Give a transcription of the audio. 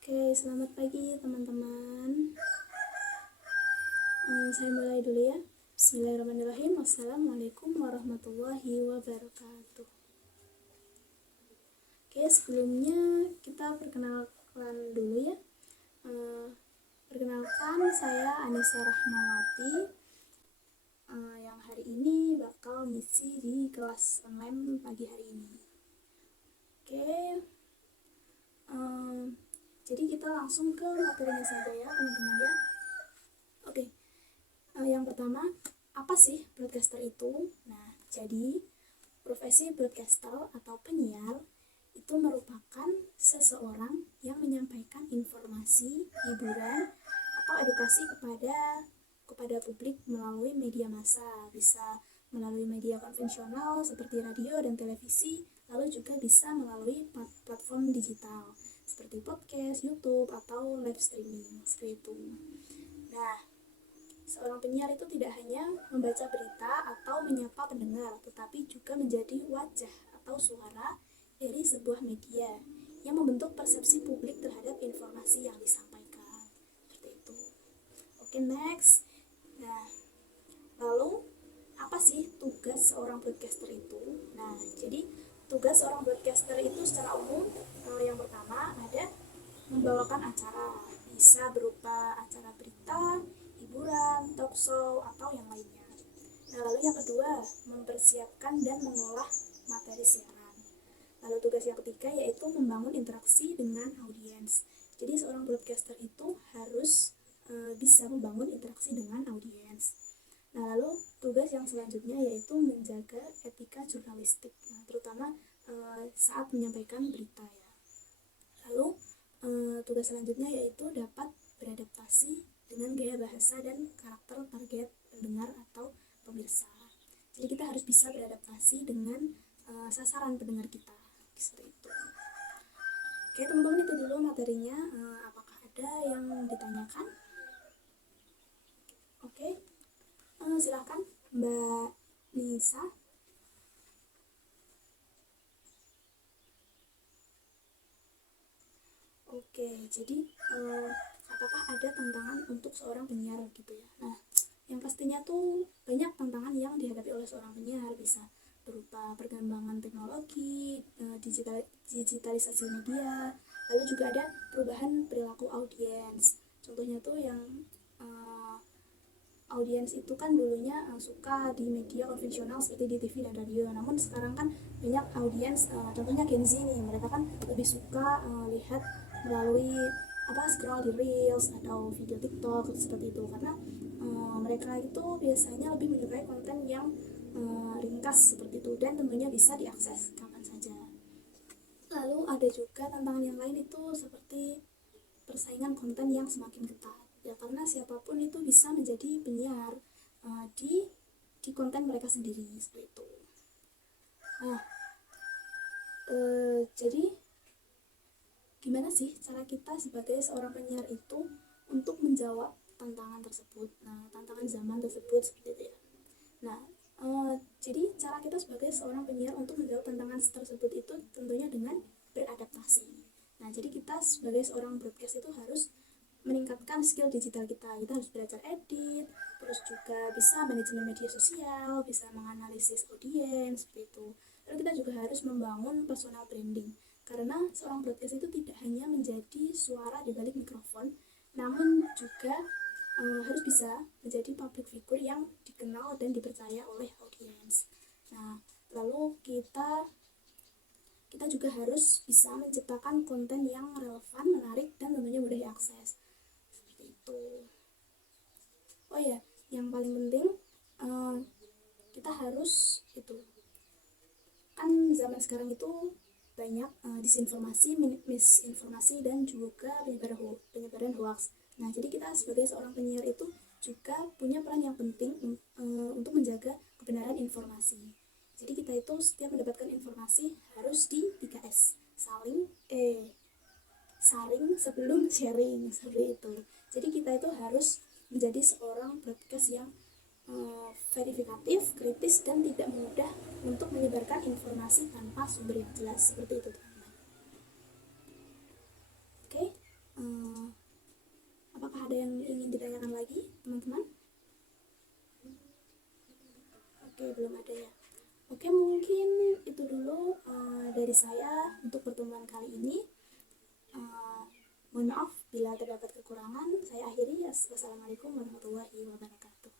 Oke, selamat pagi teman-teman. Saya mulai dulu ya. Bismillahirrahmanirrahim. Assalamualaikum warahmatullahi wabarakatuh. Oke, sebelumnya kita perkenalkan dulu ya. Perkenalkan, saya Anissa Rahmawati yang hari ini bakal ngisi di kelas online pagi hari ini. Oke, jadi kita langsung ke materinya saja ya teman-teman ya. Oke, yang pertama, apa sih broadcaster itu? Nah, jadi profesi broadcaster atau penyiar itu merupakan seseorang yang menyampaikan informasi, hiburan, atau edukasi kepada publik melalui media massa. Bisa melalui media konvensional seperti radio dan televisi, lalu juga bisa melalui platform digital seperti podcast, YouTube, atau live streaming seperti itu. Nah, seorang penyiar itu tidak hanya membaca berita atau menyapa pendengar, tetapi juga menjadi wajah atau suara dari sebuah media yang membentuk persepsi publik terhadap informasi yang disampaikan. Seperti itu. Oke, next. Nah, lalu apa sih tugas seorang broadcaster itu? Nah, jadi tugas seorang broadcaster itu secara umum yang pertama ada membawakan acara, bisa berupa acara berita, hiburan, talk show, atau yang lainnya. Nah, lalu yang kedua, mempersiapkan dan mengolah materi siaran. Lalu tugas yang ketiga yaitu membangun interaksi dengan audiens. Jadi seorang broadcaster itu harus bisa membangun interaksi dengan audiens. Nah, lalu tugas yang selanjutnya yaitu menjaga etika jurnalistik, nah, terutama saat menyampaikan berita ya. Lalu tugas selanjutnya yaitu dapat beradaptasi dengan gaya bahasa dan karakter target pendengar atau pemirsa. Jadi kita harus bisa beradaptasi dengan sasaran pendengar kita, seperti itu. Oke teman-teman, itu dulu materinya. Apakah ada yang ditanyakan? Oke, silakan Mbak Nisa. Oke, jadi apakah ada tantangan untuk seorang penyiar gitu ya? Nah, yang pastinya tuh banyak tantangan yang dihadapi oleh seorang penyiar, bisa berupa perkembangan teknologi, digitalisasi media, lalu juga ada perubahan perilaku audiens. Contohnya tuh yang audiens itu kan dulunya suka di media konvensional seperti di TV dan radio, namun sekarang kan banyak audiens, contohnya Gen Z nih, mereka kan lebih suka lihat melalui scroll di reels atau video TikTok seperti itu, karena mereka itu biasanya lebih menyukai konten yang ringkas seperti itu dan tentunya bisa diakses kapan saja. Lalu ada juga tantangan yang lain itu seperti persaingan konten yang semakin ketat ya, karena siapapun itu bisa menjadi penyiar di konten mereka sendiri seperti itu. Nah, jadi gimana sih cara kita sebagai seorang penyiar itu untuk menjawab tantangan tersebut? Nah, tantangan zaman tersebut seperti itu ya. Nah, jadi cara kita sebagai seorang penyiar untuk menjawab tantangan tersebut itu tentunya dengan beradaptasi. Nah, jadi kita sebagai seorang broadcast itu harus meningkatkan skill digital kita. Kita harus belajar edit, terus juga bisa manajemen media sosial, bisa menganalisis audiens seperti itu. Lalu kita juga harus membangun personal branding, karena seorang broadcast itu tidak hanya menjadi suara di balik mikrofon, namun juga harus bisa menjadi public figure yang dikenal dan dipercaya oleh audiens. Nah, lalu kita juga harus bisa menciptakan konten yang relevan, menarik, dan tentunya mudah diakses. Seperti itu. Oh ya, yang paling penting kita harus kan zaman sekarang itu banyak disinformasi, misinformasi, dan juga penyebaran hoax. Nah, jadi kita sebagai seorang penyiar itu juga punya peran yang penting untuk menjaga kebenaran informasi. Jadi kita itu setiap mendapatkan informasi harus di 3S, saring sebelum sharing, seperti itu. Jadi kita itu harus menjadi seorang broadcast yang verifikatif, kritis, dan tidak mudah untuk menyebarkan informasi tanpa sumber yang jelas, seperti itu teman-teman. Oke, Eh, apakah ada yang ingin ditanyakan lagi, teman-teman? Oke, belum ada ya. Oke, mungkin itu dulu dari saya untuk pertemuan kali ini. Mohon maaf bila terdapat kekurangan. Saya akhiri. Wassalamualaikum warahmatullahi wabarakatuh.